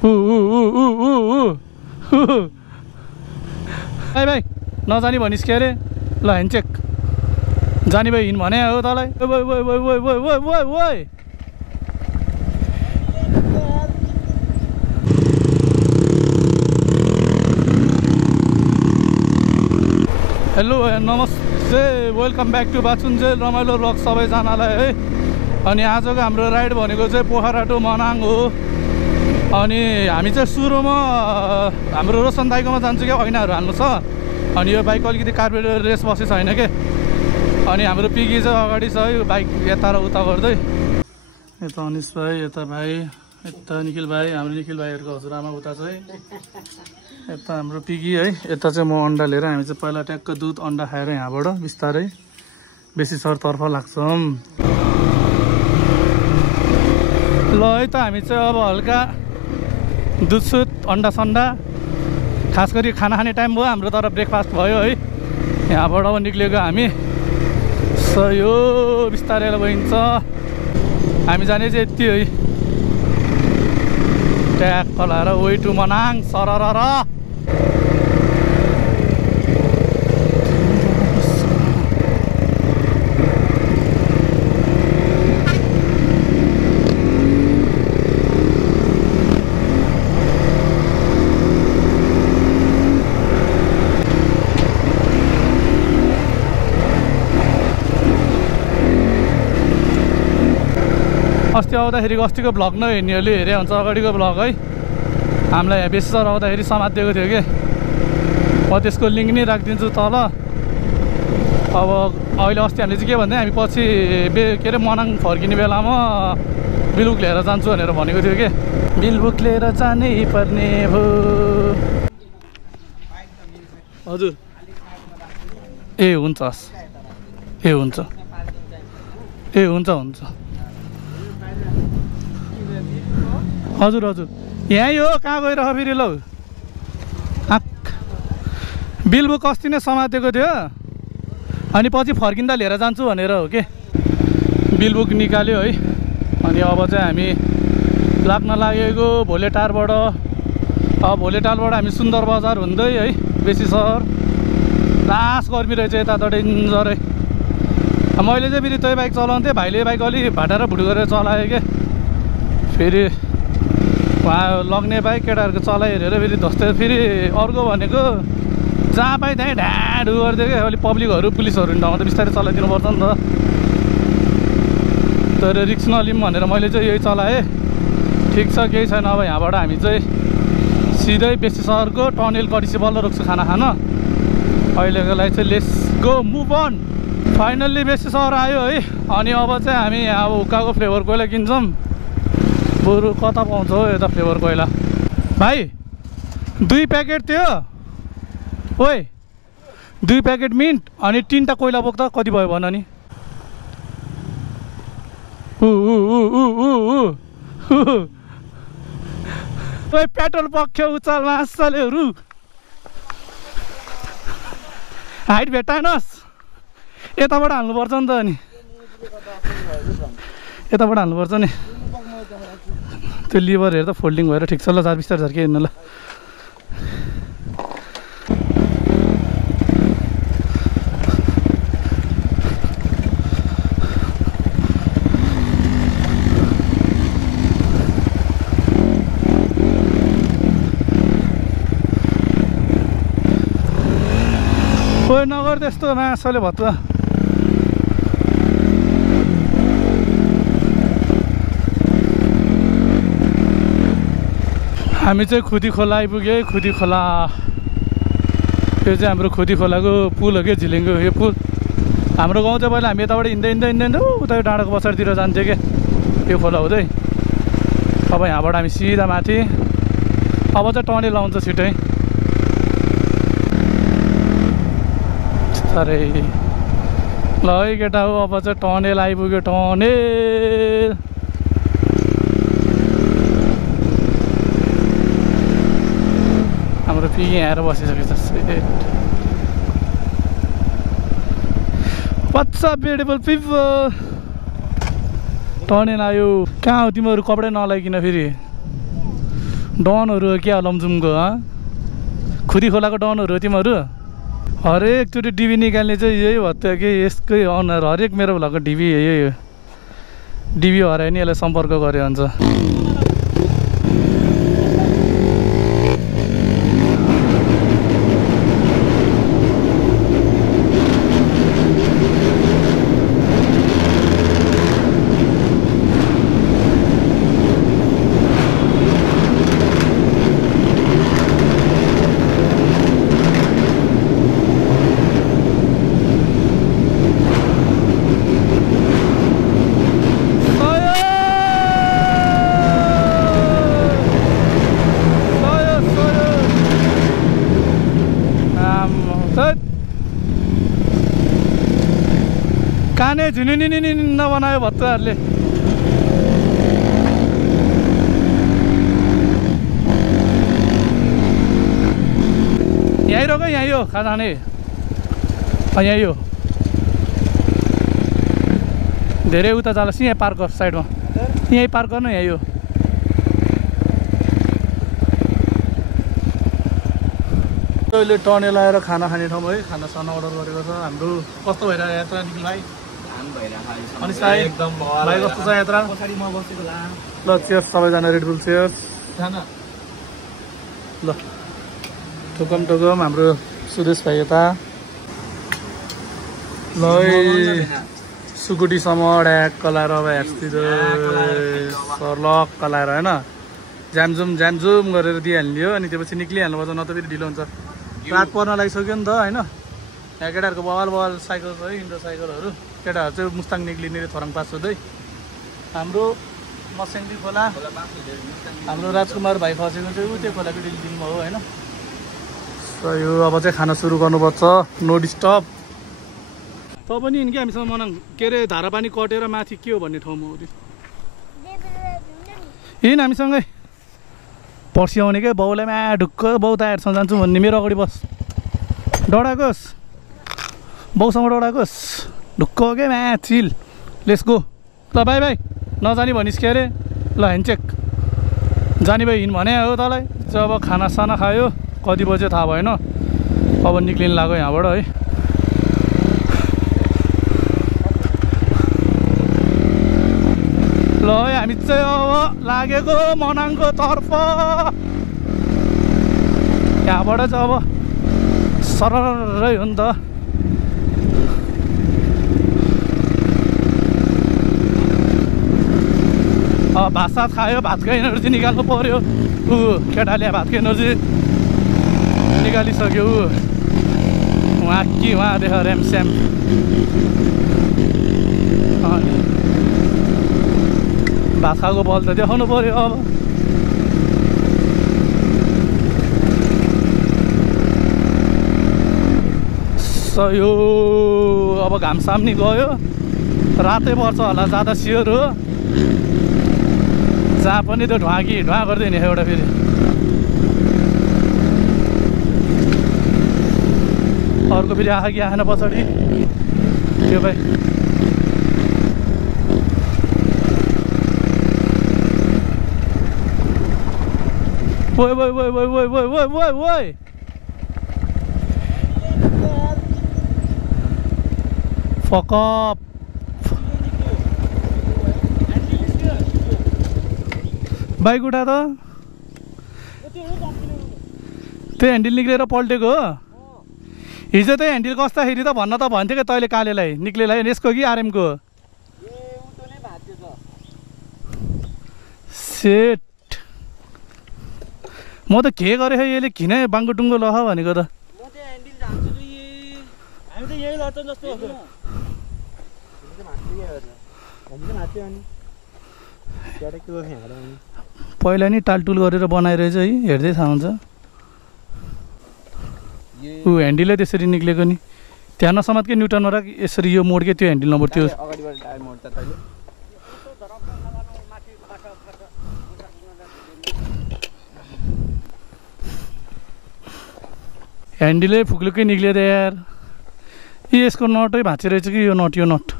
भाइ नजानी भनिस् के अरे ल ह्यान्डचेक जानी भाइ हिँड भने हो तँलाई हेलो नमस्ते वेलकम ब्याक टु बाचुन्जेल रमाइलो ब्लग सबैजनालाई है। अनि आजको हाम्रो राइड भनेको चाहिँ पोखरा टु मनाङ हो। अनि हामी चाहिँ सुरुमा हाम्रो रोशन दाइकोमा जान्छु क्या ऐनाहरू हाल्नु छ। अनि यो बाइक अलिकति कार्बोरेटर रेस बसेको छैन के। अनि हाम्रो पिगी चाहिँ अगाडि छ है बाइक यता र उता गर्दै। यता अनिस भाइ यता भाइ यता निखिल भाइ हाम्रो निखिल भाइहरूको हजुरआमा उता चाहिँ यता हाम्रो पिगी है। यता चाहिँ म अन्डा लिएर हामी चाहिँ पहिला ट्याक्क दुध अन्डा खाएर यहाँबाट बिस्तारै बेसी सरतर्फ लाग्छौँ। ल है त हामी चाहिँ अब हल्का दुधसुत अन्डा सन्डा खास गरी खाना खाने टाइम भयो हाम्रो तर ब्रेकफास्ट भयो है। यहाँबाट अब निक्लेको हामी यो बिस्तारै गइन्छ। हामी जाने चाहिँ यति है ट्याक्क लाएर वे टु मनाङ सरर। अस्ति आउँदाखेरिको अस्तिको भ्लग नहेर्नेहरूले हेरे हुन्छ अगाडिको भ्लग है। हामीलाई बेसी सर आउँदाखेरि समातिदिएको थियो कि म त्यसको लिङ्क नै राखिदिन्छु तल। अब अहिले अस्ति हामीले चाहिँ के भन्दै हामी पछि के अरे मनाङ फर्किने बेलामा बिलबुक लिएर जान्छु भनेर भनेको थियो कि बिलबुक लिएर जानै पर्ने भो। हजुर ए हुन्छ ए हुन्छ ए हुन्छ हुन्छ हजुर हजुर यहीँ हो कहाँ गएर फेरि लौ बिलबुक अस्ति नै समातेको थियो अनि पछि फर्किँदा लिएर जान्छु भनेर हो कि बिलबुक निकाल्यो है। अनि अब चाहिँ हामी लाग्न लागेको भोलेटारबाट। अब भोलेटारबाट हामी सुन्दर बजार हुँदै है बेसी सहर लास गर्मी रहेछ यता त डेन्जरै। मैले चाहिँ फेरि त्यही बाइक चलाउँथेँ भाइले बाइक अलिक भाटा र भुट गरेर चलायो क्या। फेरि उहाँ लग्ने बाइक केटाहरूको चलाइ हेरेर फेरि धस्दै फेरि अर्को भनेको जहाँ पाइ त्यहीँ ढाडु गरिदियो क्या। अलिक पब्लिकहरू पुलिसहरू ठाउँमा त बिस्तारै चलाइदिनु पर्छ नि त। तर रिक्स नलिउँ भनेर मैले चाहिँ यही चलाएँ। ठिक छ केही छैन। अब यहाँबाट हामी चाहिँ सिधै बेसी सहरको टनेल कटिसी बल्ल रोक्छु खाना खान। अहिलेको लागि चाहिँ let's go move on. Finally बेसी सहर आयो है। अनि अब चाहिँ हामी यहाँ अब हुक्काको फ्लेभर कोइला किन्छौँ। बरु कता पाउँछ हो यता फ्लेभर कोइला भाइ 2 प्याकेट थियो ओइ 2 प्याकेट मिन्ट अनि 3टा कोइला बोक्दा कति भयो भन नि। ओइ पेट्रोल पक्क्यो उचाल मासलेहरू हाइट भेटाएनस् यताबाट हाल्नुपर्छ नि त। अनि यताबाट हाल्नुपर्छ नि त्यो लिभर हेर्दा फोल्डिङ भएर ठिक छ ल। चार बिस्तार झर्के हिँड्नु ल। कोही नगर त्यस्तो मासले भत्ता। हामी चाहिँ खुदी खोला आइपुग्यो है। खुदी खोला यो चाहिँ हाम्रो खुदी खोलाको पुल हो क्या झिलिङको यो पुल। हाम्रो गाउँ चाहिँ पहिला हामी यताबाट हिँड्दै उता डाँडाको पछाडितिर जान्थ्यो क्या यो खोला हुँदै। अब यहाँबाट हामी सिधा माथि अब चाहिँ टनेल आउँछ छिटै। अरे ल है केटा हो अब चाहिँ टनेल आइपुग्यो टनेल। हाम्रो पिगी आएर बसिसकेको छ। What's up beautiful people? Tunnel आयो। कहाँ हो तिमीहरू कपडा नलाइकिन फेरि डनहरू हो क्या लमजुङको खुदी खोलाको डनहरू हो तिमीहरू हरेकचोटि डिभी निकाल्ने चाहिँ यही भत्यो कि यसकै अनुहार हरेक मेरो भ्लगको डिभी यही हो डिभी हरायो नि यसलाई सम्पर्क गरे हुन्छ काने झुनिनी नबनायो भत्ताहरूले यहीँ रोक यहीँ हो कहाँ जाने यहीँ हो धेरै उता जानुहोस् यहीँ पार्क गर साइडमा यहीँ पार्क गर्नु यहीँ हो अहिले टर्नेल आएर खाना खाने ठाउँ है खाना साना अर्डर गरेको छ हाम्रो कस्तो भइरहेको यात्रा निखिल भाइ अनि सायद एकदम भाइ कस्तो छ यात्रा ल चेयर्स सबैजना रेडबुल चेयर्स ल ठोकम हाम्रो सुरेश भाइ यता ल सुकुटीसम्म ड्याक्क लाएर अब हेर्छतिर सर्लक्क लाएर होइन ज्यामजुम गरेर दिइहाल्ने हो अनि त्यसपछि निक्लिहाल्नु पर्छ नत्र फेरि ढिलो हुन्छ रात पर्न लागिसक्यो नि त होइन यहाँ केटाहरूको बवाल साइकल छ है इन्डो साइकलहरू केटाहरू चाहिँ मुस्ताङ निक्लिने थोराङ पास हुँदै हाम्रो मसेङ्गी खोला हाम्रो राजकुमार भाइ फसेको चाहिँ त्यो खोलाको डिलमा हो होइन यो अब चाहिँ खाना सुरु गर्नुपर्छ नो डिस्टर्ब त पनि हिँड्यो कि हामीसँग मनाङ के अरे धारापानी कटेर माथि के हो भन्ने ठाउँमा हो हिँड हामीसँगै पर्सि आउने क्या बाउलाई म्या ढुक्क बाउ तायरसँग जान्छु भन्ने मेरो अगाडि बस डढाकोस् बाउसँग डढाकोस् ढुक्क क्या म्या चिल लेट्स गो ल बाई नजाने भनिस् के अरे ल ह्यान्डचेक जाने भाइ हिँड भने हो तँलाई चाहिँ अब खानासाना खायो कति बज्यो थाहा भएन अब निक्लिनु लाग्यो यहाँबाट है ल हामी चाहिँ अब लागेको मनाङको तर्फ यहाँबाट चाहिँ अब सररै हो नि त भात सात खायो भातको एनर्जी निकाल्नु पर्यो केटाले भातको एनर्जी निकालिसक्यो उहाँ कि उहाँ देख ऱ्यामस्याम भात खाएको बल त देखाउनु पर्यो अब यो अब घाम साम्ने गयो रातै पर्छ होला जाँदा सियर हो जहाँ पनि त्यो ढुवा गर्दै नि एउटा फेरि अर्को फेरि आँखा कि आएन पछाडि त्यो भाइ Woi. Fuck up. बाइक उठा त त्यो ह्यान्डल निक्लेर पल्टेको हो हिजो त्यो ह्यान्डल कस्दाखेरि त भन्न त भन्थ्यो कि तैँले कालेलाई निक्लेलाई यसको कि आरएमको सेट म त के गरेँ है यसले किन बाङ्गो टुङ्गो लह भनेको त पहिला नि टालटुल गरेर बनाइरहेछ है हेर्दै थाहा हुन्छ ऊ ह्यान्डलै त्यसरी निक्लेको नि त्यहाँ नसमात्कै न्युटनमा राख यसरी यो मोडकै त्यो ह्यान्डल नम्बर त्यो ह्यान्डलै फुक्लुकै निक्लियो त यार यसको नटै भाँचिरहेछ कि यो नट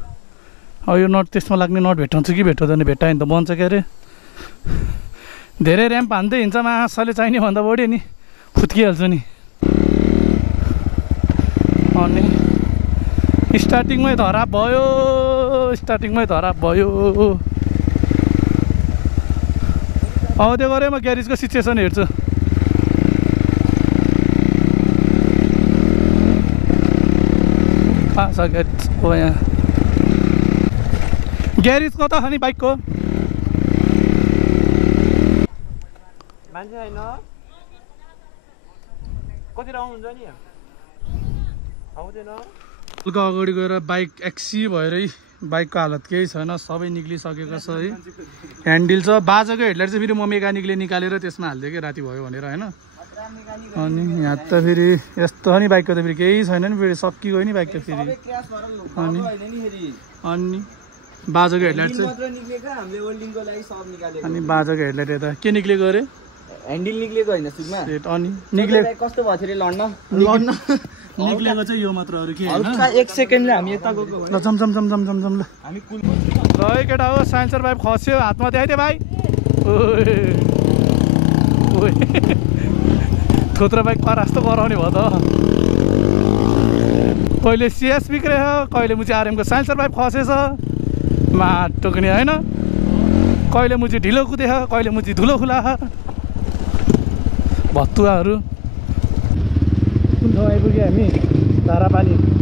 अब यो नट त्यसमा लाग्ने नट भेटाउँछ कि भेटाउँदैन भेटायो भने त बन्छ के अरे धेरै ऱ्याम्प हान्दै हिँड्छ मासले चाहिने भन्दा बढी नि फुत्किहाल्छु नि। अनि स्टार्टिङमै धराप भयो, स्टार्टिङमै धराप भयो। अब त्यो गरेँ म ग्यारेजको सिचुएसन हेर्छु। कहाँ छ ग्यारेज? हो यहाँ ग्यारेज कता छ नि बाइकको? मान्छे छैन कति आउनुहुन्छ नि आउँदैन। हल्का अगाडि गएर बाइक एक्सी भएरै बाइकको हालत केही छैन, सबै निक्लिसकेको छ है। ह्यान्डल छ, बाजाको हेडलाइट चाहिँ फेरि म मेकानिकले निकालेर त्यसमा हालिदिएँ कि राति भयो भनेर होइन। अनि यहाँ त फेरि यस्तो नि बाइकको त फेरि केही छैन नि, फेरि सकिगयो नि बाइक त फेरि। अनि बाजाको हेडलाइट चाहिँ अनि बाजाको हेडलाइट यता के निक्लेको अरे? ह्यान्डल निक्लेको होइन सुनमा। अनि निक्लेको कस्तो भयो थियो लड्न निक्लेको चाहिँ यो मात्र, अरू के होइन। एक सेकेन्डले हामी यता गएको ल जम जम जम जम जम जम ल हामी कुल ल है केटा हो। साइन्सर पाइप खस्यो हातमा देखाइदियो भाइ। थोत्रो बाइक परास्तो गराउने भयो त। कहिले सिएस बिग्रेछ, कहिले मुची आरएमको साइन्सर पाइप खसेछ माटो पनि होइन, कहिले मुची ढिलो कुदेछ, कहिले मुची धुलो खुला भत्तुवाहरू। कुन ठाउँ आइपुग्यो हामी? धारापानी।